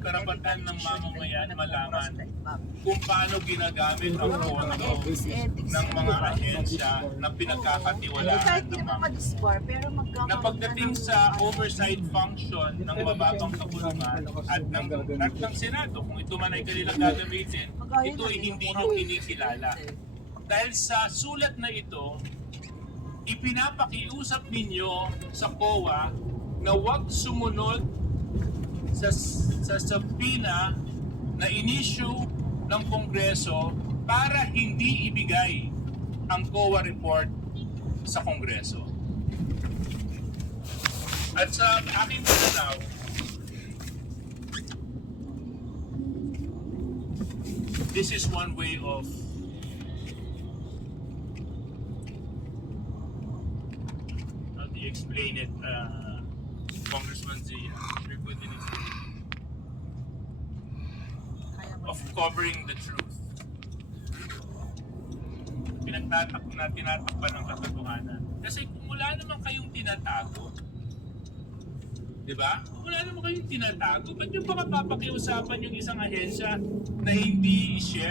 karapatan ng mamamayan malaman kung paano ginagamit ang pondo ng mga ahensya na pinagkakatiwalaan ng mga. Na pagdating sa oversight function ng mababang kapulungan at ng Senado, kung ito man ay kanilang gagamitin, ito ay hindi nyo kinikilala. Dahil sa sulat na ito, ipinapakiusap ninyo sa COA na huwag sumunod sa subpoena na in-issue ng Kongreso para hindi ibigay ang COA report sa Kongreso. At sa aking pananaw, this is one way of explain it, Congressman Zia, of covering the truth. Tinatakpan ng katotohanan. Kasi kung wala naman kayong tinatago, di ba? Kung wala naman kayong tinatago, ba't yung baka papakiusapan yung isang ahensya na hindi i-share